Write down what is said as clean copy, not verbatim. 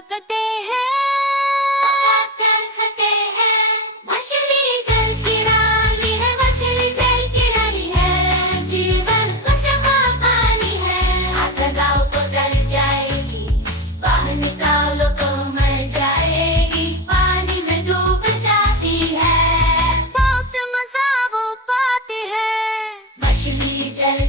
पकते हैं, पकते हैं। मछली जल की रानी है, मछली जल की रानी है, जीवन उसका पानी है। हाथ लगाओ तो डर जाएगी, बाहर निकालो तो मर जाएगी, पानी में डूब जाती है, बहुत मजा वो पाती है। मछली जल